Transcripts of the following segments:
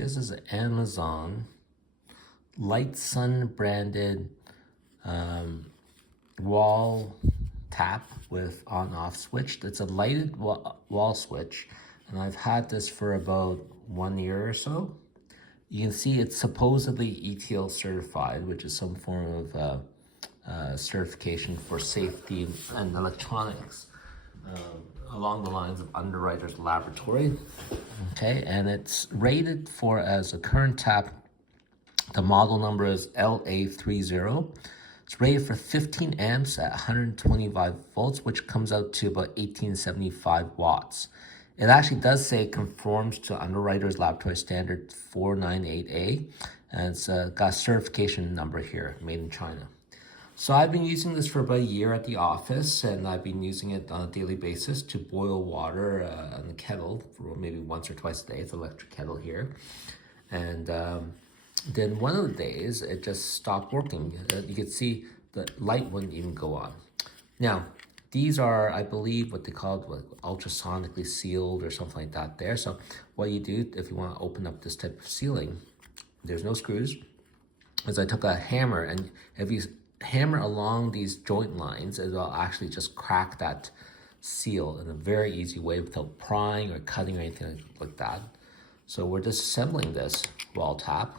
This is an Amazon Litesun branded wall tap with on-off switch. It's a lighted wall switch, and I've had this for about 1 year or so. You can see it's supposedly ETL certified, which is some form of certification for safety and electronics, along the lines of Underwriters Laboratory. Okay, and it's rated for as a current tap. The model number is la-38. It's rated for 15 amps at 125 volts, which comes out to about 1875 watts. It actually does say it conforms to Underwriters Laboratory Standard 498A, and it's got a certification number here, made in China. So I've been using this for about a year at the office, and I've been using it on a daily basis to boil water in the kettle for maybe once or twice a day. It's an electric kettle here. And then one of the days, it just stopped working. You could see the light wouldn't even go on. Now, these are, I believe, what they call ultrasonically sealed or something like that there. So what you do if you want to open up this type of sealing, there's no screws, is I took a hammer, and if you hammer along these joint lines, it will actually just crack that seal in a very easy way without prying or cutting or anything like that. So we're disassembling this wall tap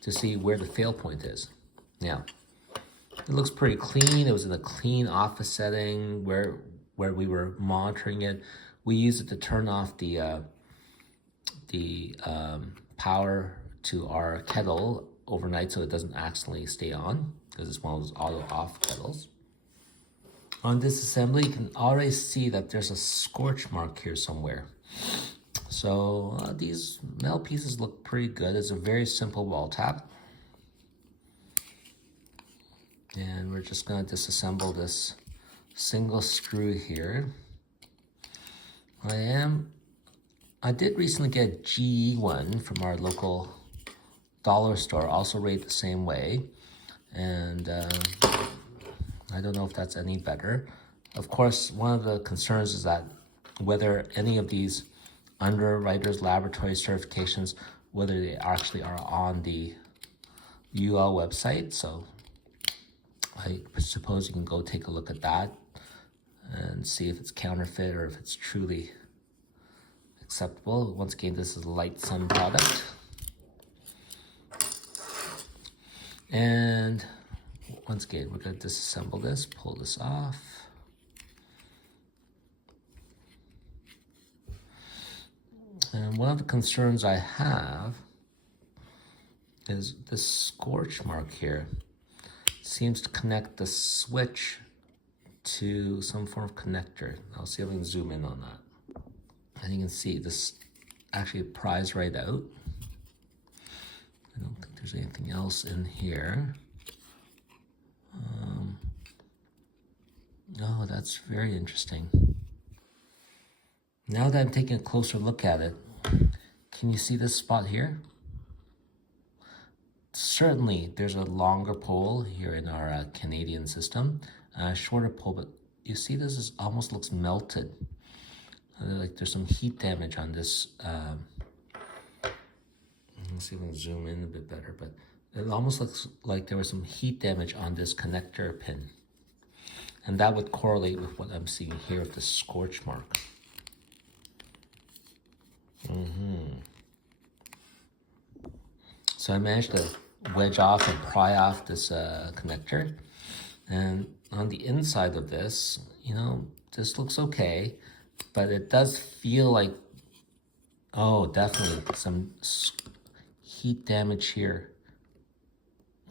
to see where the fail point is. Now, it looks pretty clean. It was in a clean office setting where we were monitoring it. We used it to turn off the power to our kettle overnight so it doesn't accidentally stay on, because it's one of those auto off kettles. On this assembly, you can already see that there's a scorch mark here somewhere. So these metal pieces look pretty good. It's a very simple wall tap. And we're just going to disassemble this single screw here. I did recently get a GE one from our local dollar store, also rated the same way. And I don't know if that's any better. Of course, one of the concerns is that whether any of these Underwriters Laboratory certifications, whether they actually are on the UL website. So I suppose you can go take a look at that and see if it's counterfeit or if it's truly acceptable. Once again, this is a Litesun product. And once again, we're going to disassemble this, pull this off. And one of the concerns I have is this scorch mark here seems to connect the switch to some form of connector. I'll see if I can zoom in on that. And you can see this actually pries right out. I don't think there's anything else in here. Oh, that's very interesting. Now that I'm taking a closer look at it, can you see this spot here? Certainly, there's a longer pole here in our Canadian system, a shorter pole, but you see this is almost looks melted. Like there's some heat damage on this. Let's see if I can zoom in a bit better, but it almost looks like there was some heat damage on this connector pin. And that would correlate with what I'm seeing here with the scorch mark. So I managed to wedge off and pry off this connector. And on the inside of this, you know, this looks okay, but it does feel like, oh, definitely some heat damage here.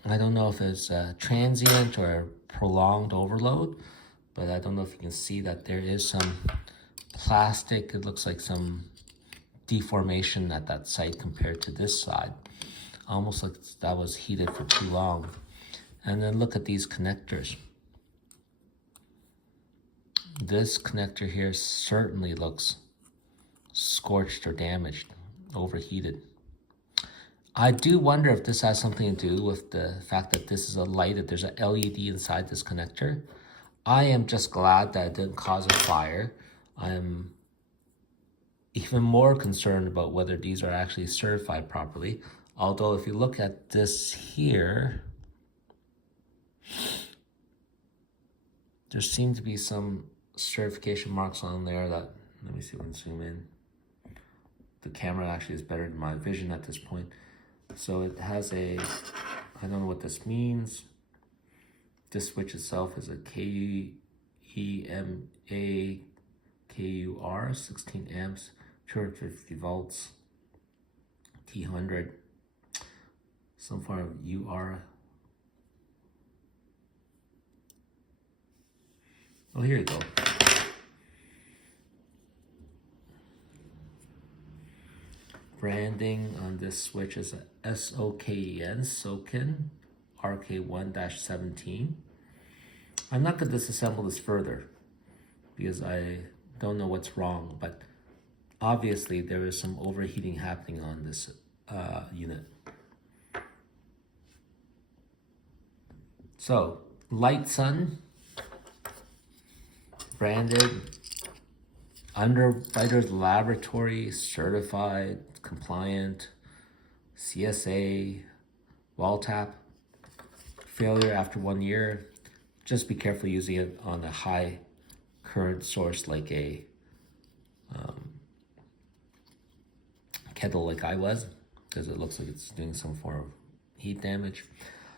I don't know if it's transient or prolonged overload, but I don't know if you can see that there is some plastic. It looks like some deformation at that site compared to this side. Almost like that was heated for too long. And then look at these connectors. This connector here certainly looks scorched or damaged, overheated. I do wonder if this has something to do with the fact that this is a light, that there's a LED inside this connector. I am just glad that it didn't cause a fire. even more concerned about whether these are actually certified properly. Although if you look at this here, there seem to be some certification marks on there that, let me see if we can zoom in. The camera actually is better than my vision at this point. So it has a, I don't know what this means. This switch itself is a KEMA KUR, 16 amps, 250 volts, T100, some form of UR. Oh, here you go. Branding on this switch is a SOKEN, SOKEN, RK1-17. I'm not going to disassemble this further because I don't know what's wrong, but obviously there is some overheating happening on this unit. So, Litesun, branded, Underwriters Laboratory, certified, compliant, CSA, wall tap, failure after 1 year. Just be careful using it on a high current source like a kettle like I was, because it looks like it's doing some form of heat damage.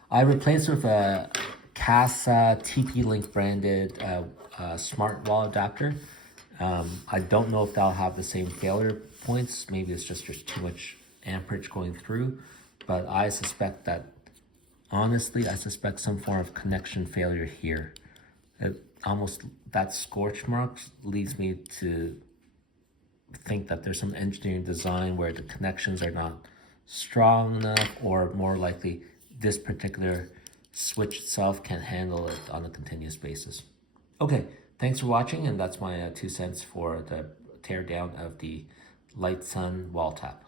I replaced with a CASA TP-Link branded smart wall adapter. I don't know if that'll have the same failure points. Maybe it's just there's too much amperage going through, but I suspect that, honestly, I suspect some form of connection failure here. That scorch mark leads me to think that there's some engineering design where the connections are not strong enough, or more likely this particular switch itself can't handle it on a continuous basis. Okay, thanks for watching, and that's my 2 cents for the teardown of the Litesun wall tap.